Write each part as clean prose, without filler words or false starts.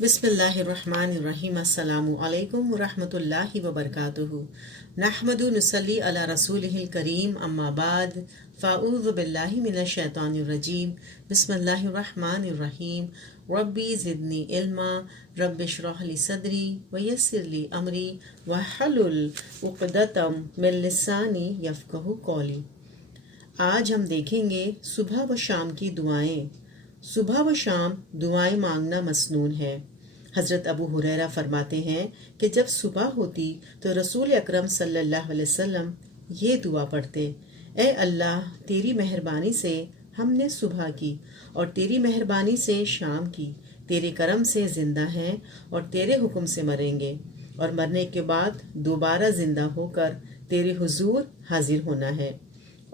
बिस्मिल्लाहिर्रहमानिर्रहीम। अस्सलामु अलैकुम वरहमतुल्लाहि वबरकातुहू। नहमदु नुसल्ली अला रसूलिहिल करीम, अम्मा बाद, फ़अऊज़ु बिल्लाहि मिनश शैतानिर रजीम। बिस्मिल्लाहिर्रहमानिर्रहीम। रब्बी ज़िदनी इल्मा, रब्बि इश्रह ली सदरी वयस्सिर ली अमरी वहलुल उक़दतम मिन लिसानी यफ़क़हू क़ौली। आज हम देखेंगे सुबह व शाम की दुआएं। सुबह व शाम दुआएं मांगना मसनून है। हज़रत अबू हुरैरा फरमाते हैं कि जब सुबह होती तो रसूल अकरम सल्लल्लाहु अलैहि वसल्लम ये दुआ पढ़ते, ए अल्लाह, तेरी मेहरबानी से हमने सुबह की और तेरी मेहरबानी से शाम की, तेरे करम से ज़िंदा हैं और तेरे हुक्म से मरेंगे और मरने के बाद दोबारा ज़िंदा होकर तेरे हुजूर हाजिर होना है।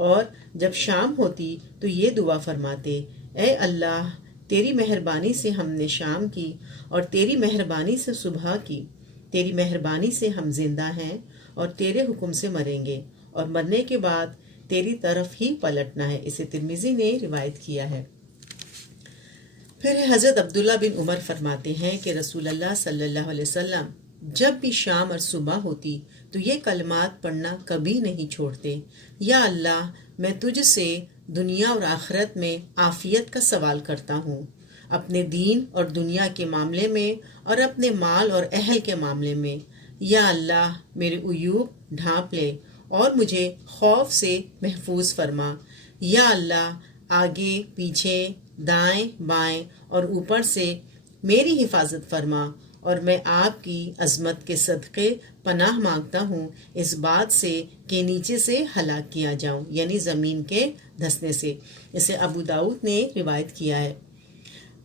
और जब शाम होती तो ये दुआ फरमाते, ए अल्लाह, तेरी मेहरबानी से हमने शाम की और तेरी मेहरबानी से सुबह की, तेरी मेहरबानी से हम जिंदा हैं और तेरे हुक्म से मरेंगे और मरने के बाद तेरी तरफ ही पलटना है। इसे तिर्मिज़ी ने रिवायत किया है। फिर हज़रत अब्दुल्ला बिन उमर फरमाते हैं कि रसूलुल्लाह सल्लल्लाहु अलैहि वसल्लम जब भी शाम और सुबह होती तो ये कलमात पढ़ना कभी नहीं छोड़ते, या अल्लाह, मैं तुझसे दुनिया और आखिरत में आफियत का सवाल करता हूँ, अपने दीन और दुनिया के मामले में और अपने माल और अहल के मामले में। या अल्लाह, मेरे उयूब ढांप ले और मुझे खौफ से महफूज फरमा। या अल्लाह, आगे पीछे दाएं बाएं और ऊपर से मेरी हिफाजत फरमा और मैं आपकी अजमत के सदक़े पनाह मांगता हूँ इस बात से कि नीचे से हलाक किया जाऊँ, यानी ज़मीन के धंसने से। इसे अबू दाऊद ने रिवायत किया है।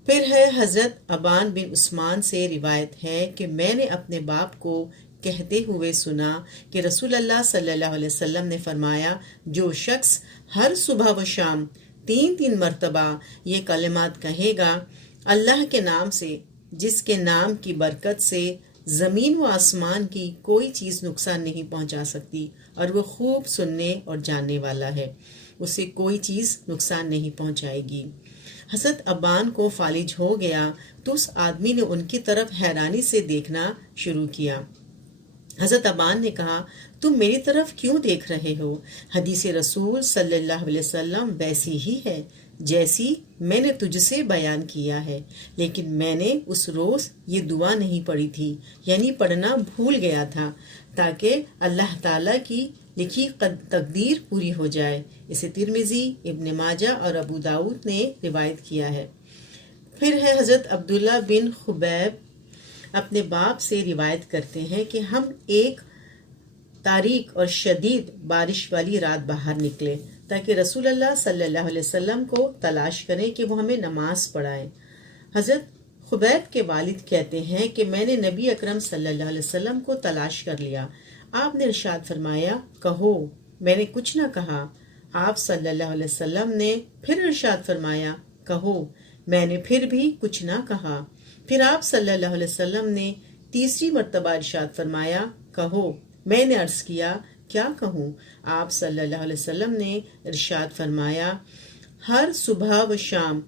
फिर है हज़रत अबान बिन उस्मान से रिवायत है कि मैंने अपने बाप को कहते हुए सुना कि रसूलुल्लाह सल्लल्लाहु अलैहि वसल्लम ने फरमाया, जो शख्स हर सुबह व शाम 3 मरतबा ये कलिमात कहेगा, अल्लाह के नाम से जिसके नाम की बरकत से ज़मीन व आसमान की कोई चीज़ नुकसान नहीं पहुंचा सकती और वो खूब सुनने और जानने वाला है, उसे कोई चीज़ नुकसान नहीं पहुंचाएगी। हज़रत अब्बान को फालिज हो गया तो उस आदमी ने उनकी तरफ हैरानी से देखना शुरू किया। हज़रत अब्बान ने कहा, तुम मेरी तरफ क्यों देख रहे हो? हदीस रसूल सल्लल्लाहु अलैहि वसल्लम वैसी ही है जैसी मैंने तुझसे बयान किया है, लेकिन मैंने उस रोज़ ये दुआ नहीं पढ़ी थी, यानी पढ़ना भूल गया था, ताकि अल्लाह ताला की लिखी तकदीर पूरी हो जाए। इसे तिर्मिज़ी, इब्न माजा और अबू दाऊद ने रिवायत किया है। फिर है हज़रत अब्दुल्ला बिन खुबैब अपने बाप से रिवायत करते हैं कि हम एक तारीक और शदीद बारिश वाली रात बाहर निकले ताकि रसूलुल्लाह सल्लल्लाहु अलैहि वसल्लम को तलाश करें कि वो हमें नमाज पढ़ाएं। हज़रत खुबैब के वालिद कहते हैं कि मैंने नबी अकरम सल्लल्लाहु अलैहि वसल्लम को तलाश कर लिया। आपने इरशाद फरमाया, कहो। मैंने कुछ न कहा। आप सल्लल्लाहु अलैहि वसल्लम ने फिर इरशाद फरमाया, कहो। मैंने फिर भी कुछ न कहा। फिर आप सल्लल्लाहु अलैहि वसल्लम ने तीसरी मर्तबा इरशाद फरमाया, कहो। मैंने अर्ज किया, क्या कहूँ? आप सल्लल्लाहु अलैहि वसल्लम ने इरशाद फरमाया, हर सुबह व शाम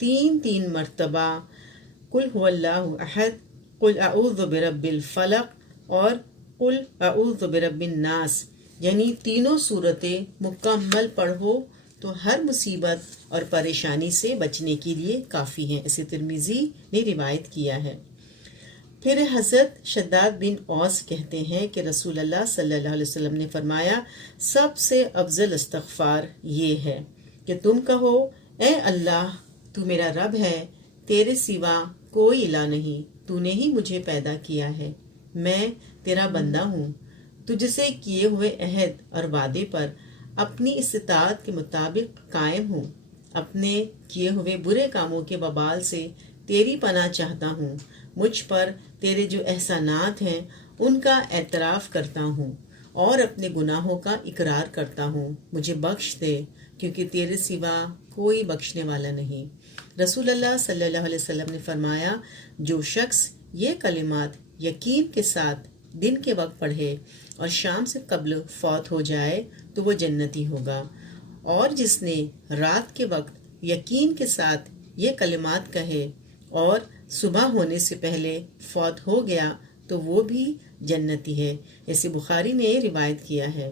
3 मर्तबा कुल हुवल्लाहु अहद, कुल अऊज़ु बिरब्बिल फलक और कुल अऊज़ु बिरब्बिन नास, यानी तीनों सूरतें मुकम्मल पढ़ो तो हर मुसीबत और परेशानी से बचने के लिए काफ़ी हैं। इसे तिर्मिज़ी ने रिवायत किया है। फिर हज़रत शद्दाद बिन औस कहते हैं कि रसूलुल्लाह सल्लल्लाहु अलैहि वसल्लम ने फरमाया, सबसे अफजल इस्तग़फ़ार ये है कि तुम कहो, ए अल्लाह, तू मेरा रब है, तेरे सिवा कोई इला नहीं, तूने ही मुझे पैदा किया है, मैं तेरा बंदा हूँ, तुझसे किए हुए अहद और वादे पर अपनी इस्तात के मुताबिक कायम हूँ, अपने किए हुए बुरे कामों के वबाल से तेरी पनाह चाहता हूँ, मुझ पर तेरे जो एहसानात हैं उनका एतराफ़ करता हूँ और अपने गुनाहों का इकरार करता हूँ, मुझे बख्श दे क्योंकि तेरे सिवा कोई बख्शने वाला नहीं। रसूलुल्लाह सल्लल्लाहु अलैहि वसल्लम ने फरमाया, जो शख्स ये कलिमात यकीन के साथ दिन के वक्त पढ़े और शाम से कब्ल फौत हो जाए तो वो जन्नती होगा, और जिसने रात के वक्त यकीन के साथ ये कलिमात कहे और صبح ہونے سے پہلے فوت ہو گیا تو وہ بھی جنتی ہے۔ ایسے بخاری نے روایت کیا ہے۔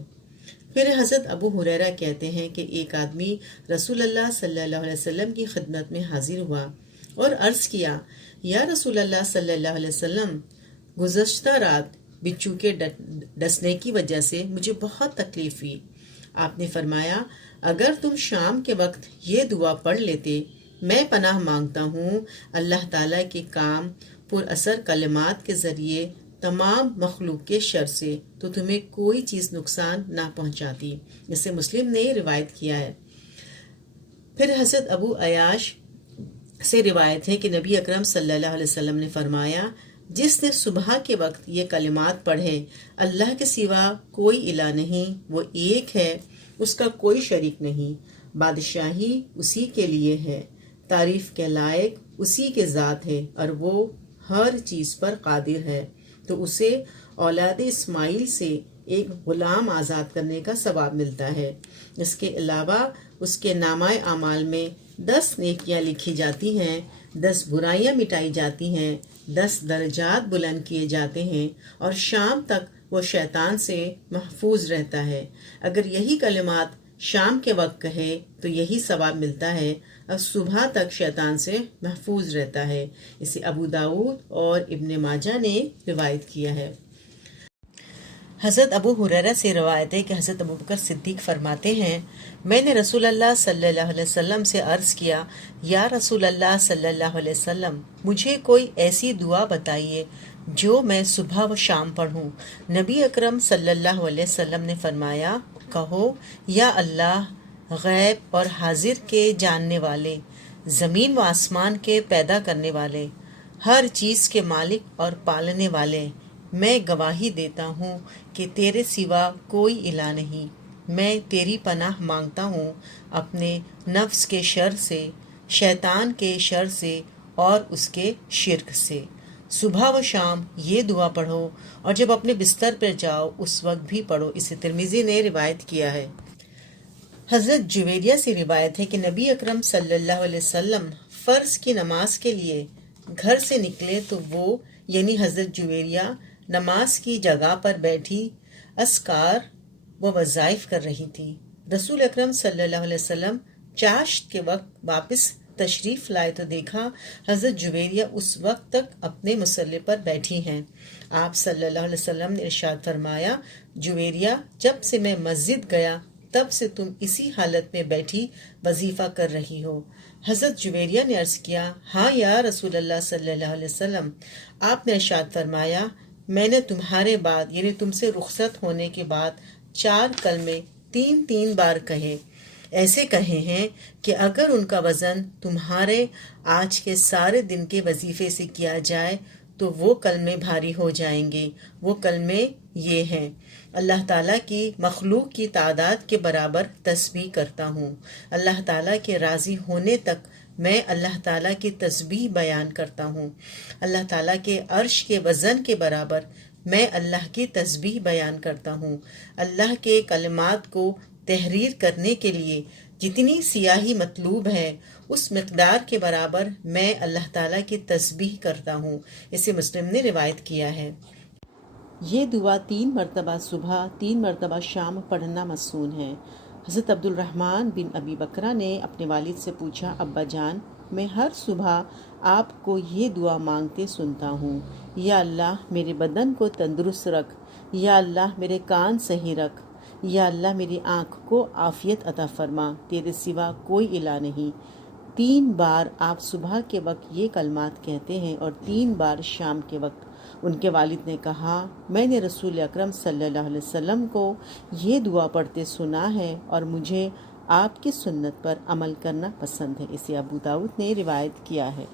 پھر حضرت ابو ہریرہ کہتے ہیں کہ ایک آدمی رسول اللہ صلی اللہ علیہ وسلم کی خدمت میں حاضر ہوا اور عرض کیا، یا رسول اللہ صلی اللہ علیہ وسلم، گزشتہ رات بچھو کے ڈسنے کی وجہ سے مجھے بہت تکلیف ہوئی۔ آپ نے فرمایا، اگر تم شام کے وقت یہ دعا پڑھ لیتے، میں پناہ مانگتا ہوں اللہ تعالیٰ کے کام پر اثر کلمات کے ذریعے تمام مخلوق کے شر سے، تو تمہیں کوئی چیز نقصان نہ پہنچاتی۔ جسے مسلم نے روایت کیا ہے۔ پھر حضرت ابو عیاش سے روایت ہے کہ نبی اکرم صلی اللہ علیہ وسلم نے فرمایا، جس نے صبح کے وقت یہ کلمات پڑھے، اللہ کے سوا کوئی الہ نہیں، وہ ایک ہے، اس کا کوئی شریک نہیں، بادشاہی اسی کے لیے ہے، تعریف کے لائق اسی کے ذات ہے، اور وہ ہر چیز پر قادر ہے، تو اسے اولاد اسماعیل سے ایک غلام آزاد کرنے کا ثواب ملتا ہے۔ اس کے علاوہ اس کے نامہ اعمال میں 10 نیکیاں لکھی جاتی ہیں، 10 برائیاں مٹائی جاتی ہیں، 10 درجات بلند کیے جاتے ہیں، اور شام تک وہ شیطان سے محفوظ رہتا ہے۔ اگر یہی کلمات شام کے وقت کہے تو یہی ثواب ملتا ہے، اور صبح تک شیطان سے محفوظ رہتا ہے۔ اسے ابو داؤد اور ابن ماجہ نے روایت کیا ہے۔ حضرت ابو ہریرہ سے روایت ہے کہ حضرت ابوبکر صدیق فرماتے ہیں، میں نے رسول اللہ صلی اللہ علیہ وسلم سے عرض کیا، یا رسول اللہ صلی اللہ علیہ وسلم، مجھے کوئی ایسی دعا بتائیے جو میں صبح و شام پڑھوں۔ نبی اکرم صلی اللہ علیہ وسلم نے فرمایا، کہو، یا اللہ، غیب اور حاضر کے جاننے والے، زمین و آسمان کے پیدا کرنے والے، ہر چیز کے مالک اور پالنے والے، میں گواہی دیتا ہوں کہ تیرے سوا کوئی الہ نہیں۔ میں تیری پناہ مانگتا ہوں اپنے نفس کے شر سے، شیطان کے شر سے اور اس کے شرک سے۔ صبح و شام یہ دعا پڑھو، اور جب اپنے بستر پر جاؤ اس وقت بھی پڑھو۔ اسے ترمذی نے روایت کیا ہے۔ حضرت جویریہ سے روایت ہے کہ نبی اکرم صلی اللہ علیہ وسلم فرض کی نماز کے لیے گھر سے نکلے تو وہ یعنی حضرت جویریہ نماز کی جگہ پر بیٹھی اذکار و وظائف کر رہی تھی۔ رسول اکرم صلی اللہ علیہ وسلم چاشت کے وقت واپس تشریف لائے تو دیکھا حضرت جویریہ اس وقت تک اپنے مصلی پر بیٹھی ہیں۔ آپ صلی اللہ علیہ وسلم نے ارشاد فرمایا، جویریہ، جب سے میں مسجد گیا تب سے تم اسی حالت میں بیٹھی وظیفہ کر رہی ہو۔ حضرت جویریہ نے عرض کیا، ہاں یا رسول اللہ صلی اللہ علیہ وسلم۔ آپ نے ارشاد فرمایا، میں نے تمہارے بعد یعنی تم سے رخصت ہونے کے بعد 4 کلمے 3 بار کہے، ایسے کہے ہیں کہ اگر ان کا وزن تمہارے آج کے سارے دن کے وظیفے سے کیا جائے تو وہ کلمے بھاری ہو جائیں گے۔ وہ کلمے یہ ہیں، اللہ تعالیٰ کی مخلوق کی تعداد کے برابر تسبیح کرتا ہوں، اللہ تعالیٰ کے راضی ہونے تک میں اللہ تعالیٰ کی تسبیح بیان کرتا ہوں، اللہ تعالیٰ کے عرش کے وزن کے برابر میں اللہ کی تسبیح بیان کرتا ہوں، اللہ کے کلمات کو تحریر کرنے کے لیے جتنی سیاہی مطلوب ہے اس مقدار کے برابر میں اللہ تعالیٰ کی تسبیح کرتا ہوں۔ اسے مسلم نے روایت کیا ہے۔ یہ دعا 3 مرتبہ صبح 3 مرتبہ شام پڑھنا مسنون ہے۔ حضرت عبد الرحمن بن ابی بکرہ نے اپنے والد سے پوچھا، ابا جان، میں ہر صبح آپ کو یہ دعا مانگتے سنتا ہوں، یا اللہ میرے بدن کو تندرست رکھ، یا اللہ میرے کان صحیح رکھ، یا اللہ میری آنکھ کو عافیت عطا فرما، تیرے سوا کوئی الہ نہیں۔ 3 بار آپ صبح کے وقت یہ کلمات کہتے ہیں اور 3 بار شام کے وقت۔ ان کے والد نے کہا، میں نے رسول اکرم صلی اللہ علیہ وسلم کو یہ دعا پڑھتے سنا ہے اور مجھے آپ کی سنت پر عمل کرنا پسند ہے۔ اسے ابو داؤد نے روایت کیا ہے۔